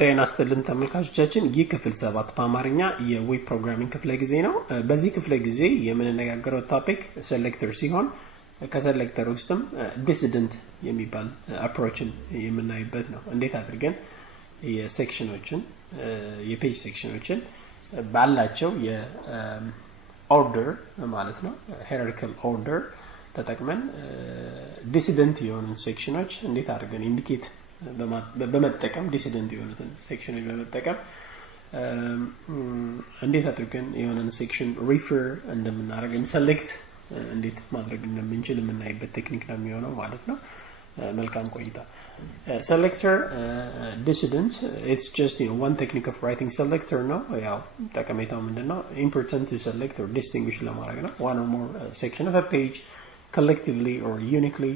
ጤና ይስጥልን ተመልካቾቻችን ይህ ክፍል 7 በአማርኛ የዌብ ፕሮግራሚንግ ክፍለ ጊዜ ነው። በዚህ ክፍለ ጊዜ የምንነጋገረው ቶፒክ ሴሌክተር ሲሆን ከሴሌክተር ውስጥም ዲሲደንት የሚባል አፕሮችን የምናይበት ነው። እንዴት አድርገን የሴክሽኖችን የፔጅ ሴክሽኖችን ባላቸው የኦርደር ማለት ነው ሄራርኪካል ኦርደር ተጠቅመን ዲሲደንት የሆኑ ሴክሽኖች እንዴት አድርገን ኢንዲኬት በመጠቀም ዲሲደንት የሆኑትን ሴክሽኖች በመጠቀም እንዴት አድርገን የሆነን ሴክሽን ሪፈር እንደምናደርግ ሴሌክት እንዴት ማድረግ እንደምንችል የምናይበት ቴክኒክ ነው የሚሆነው ማለት ነው። መልካም ቆይታ። Selector dissident it's just one technique of writing selector ነው። ያው ጠቀሜታው ምንድነው? Important to select or distinguish ለማድረግ ነው one or more section of a page collectively or uniquely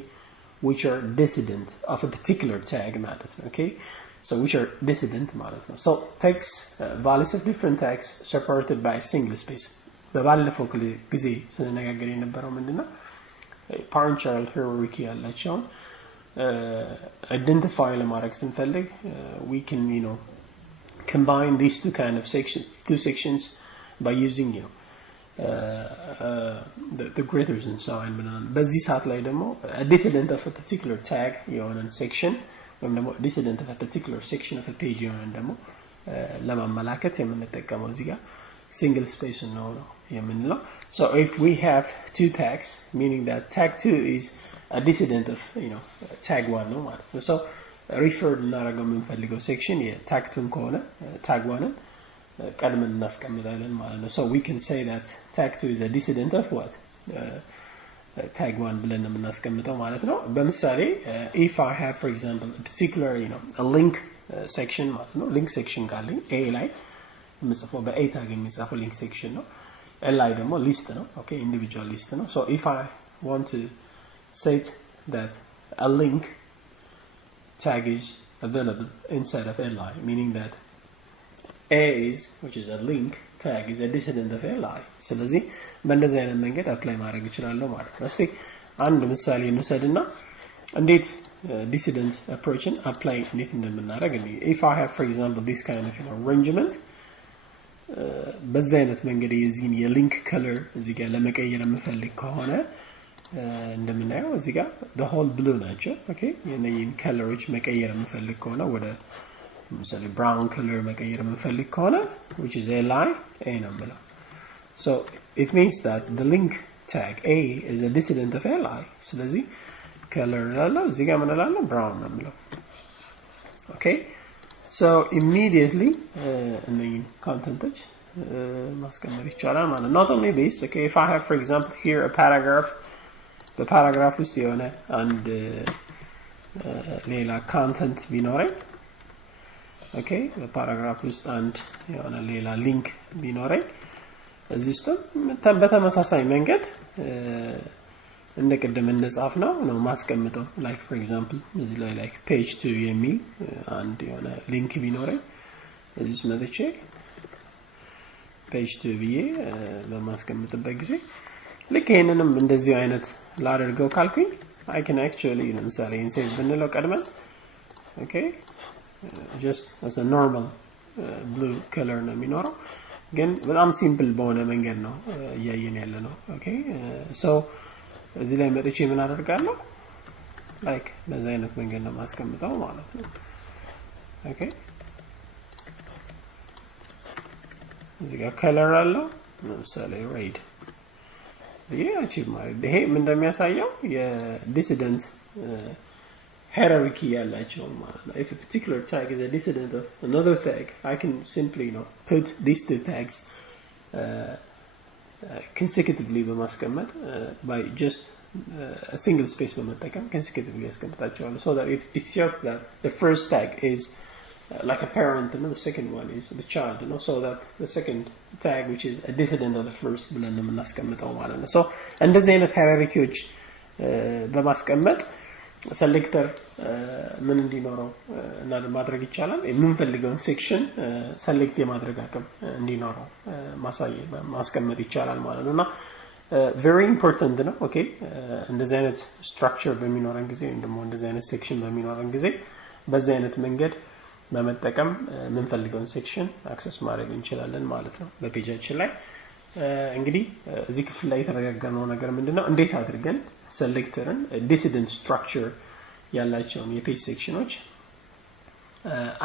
which are dissident of a particular tag ማለት ነው. Okay, so which are dissident ማለት ነው. So text values of different tags separated by a single space. በባለፈው ጊዜ ስንነጋገር የነበረው ምንድነው? parent child hierarchy ያላቸውን identify ለማድረግ ስንፈልግ we can combine these two sections by using the greaters and so on. በዚህ ሰዓት ላይ ደግሞ a dissident of a particular tag የሆነን section ወይም ደግሞ dissident of a particular section of a page የሆነን ደግሞ ለማመላከት የምንጠቀመው እዚህ ጋር single space ነው የምንለው. So if we have two tags meaning that tag 2 is a dissident of tag 1 ነው ማለት ነው. So refer እናደርገው የምንፈልገው section የtag 2 ከሆነ tag 1 ቀድመን እናስቀምጣለን ማለት ነው. So we can say that tag 2 is a dissident of what tag 1 ብለን የምናስቀምጠው ማለት ነው. በምሳሌ if I have for example a particular a link section ማለት ነው. link section ካለኝ a ላይ የምጽፈው በa tag የሚጻፈው link section ነው. l ላይ ደግሞ list ነው. okay, individual list ነው. So if I want to set that a link tag is available inside of li meaning that a is which is a link tag is a dissident of li. ስለዚህ በእንደዚህ አይነት መንገድ አፕላይ ማድረግ ይችላል ማለት ነው. እስቲ አንድ ምሳሌ እንውሰድና እንዴት dissident approachን apply እንዴት እንደምናደርግ እንዴ if I have for example this kind of arrangement በዛ አይነት መንገድ የዚህን የሊንክ color እዚህ ጋር ለመቀየር የምፈልግ ከሆነ እንደምናየው እዚህ ጋር the whole blue ናቸው. okay የነዚህን colors መቀየር የምፈልግ ከሆነ ወደ ምሳሌ brown color መቀየር የምፈልግ ከሆነ which is a line a ነው የምለው. so it means that the link tag a is a dissident of a line. ስለዚህ color ላለው እዚህ ጋር ምን ላለው brown ነው የምለው. okay so immediately እነኚህን contents ማስቀመጥ ይቻላል ማለት not only this. okay if I have for example here a paragraph the paragraph ውስጥ የሆነ አንድ ሌላ content ቢኖረኝ okay በፓራግራፍ ውስጥ አንድ የሆነ ሌላ ሊንክ ቢኖረኝ እዚህ ውስጥ በተመሳሳይ መንገድ እንደቀደም እንደጻፍ ነው ማስቀምጠው like for example እዚህ ላይ like page 2 የሚል አንድ የሆነ ሊንክ ቢኖረኝ እዚህ ውስጥ መጥቼ page 2 ብዬ በማስቀምጥበት ጊዜ ልክ ይሄንንም እንደዚህ አይነት ላደርገው ካልኩኝ I can actually ለምሳሌ ኢንሴት ብንለው ቀድመን okay just as a normal blue color ነው የሚኖረው ግን በጣም ሲምፕል በሆነ መንገድ ነው ያየን ያለ ነው. okay so እዚህ ላይ መጥቼ ምን አደርጋለሁ like በዛ አይነት መንገድ ነው ማስቀምጠው ማለት ነው. okay እዚህ ጋር color አለው ለምሳሌ red አቺቭ ማለት ይሄ ምን እንደሚያሳየው የዲሲደንት hierarchy ያላቸው ማለት ነው. if a particular tag is a dissident of another tag I can simply put these two tags consecutively በማስቀመጥ by just a single space በመጠቀም consecutively ያስቀምጣቸዋለሁ so that it shows that the first tag is like a parent and the second one is the child so that the second tag which is a dissident of the first ብለን የምናስቀምጠው ማለት ነው. so እንደዚህ አይነት hierarchyዎች በማስቀመጥ ሴሌክተር ምን እንዲኖረው እና ማድረግ ይቻላል የምንፈልገውን ሴክሽን ሴሌክት የማድረግ አቅም እንዲኖረው ማስቀመጥ ይቻላል ማለት ነውና very important ነው. okay እንደዚህ አይነት structure በሚኖረን ጊዜ እንደሞ እንደዚህ አይነት section በሚኖረን ጊዜ በዚህ አይነት መንገድ በመጠቀም የምንፈልገውን ሴክሽን አክሰስ ማድረግ እንችላለን ማለት ነው በፔጃችን ላይ። እንግዲህ እዚህ ክፍል ላይ የተነጋገርነው ነገር ምንድነው እንዴት አድርገን ሴሌክተርን ዲሲደንት ስትራክቸር ያላቸውን የፔጅ ሴክሽኖች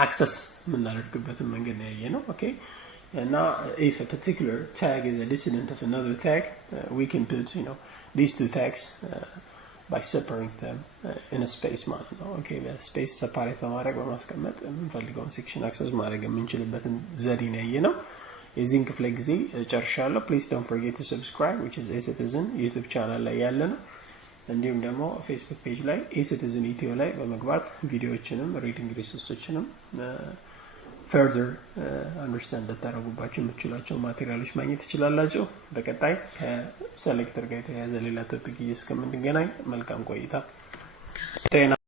አክሰስ የምናደርግበትን መንገድ ነው ያየነው። ኦኬ እና if a particular tag is a dissident of another tag, we can put these two tags by separating them in a space ማለት ነው። ኦኬ በስፔስ ሰፓሬት በማድረግ በማስቀመጥ የምንፈልገውን ሴክሽን አክሰስ ማድረግ የምንችልበትን ዘዴ ነው ያየነው። የዚህን ክፍለ ጊዜ ጨርሻለሁ። please don't forget to subscribe, which is eCitizen ዩቲዩብ ቻናል ላይ ያለ ነው። እንዲሁም ደግሞ ፌስቡክ ፔጅ ላይ eCitizen ኢትዮ ላይ በመግባት ቪዲዮዎችንም ሪዲንግ ሪሶርሶችንም further understand ልታደርጉባቸው የምትችሏቸው ማቴሪያሎች ማግኘት ትችላላችሁ። በቀጣይ ከሴሌክተር ጋር የተያያዘ ሌላ ቶፒክ እስከምንገናኝ መልካም ቆይታ።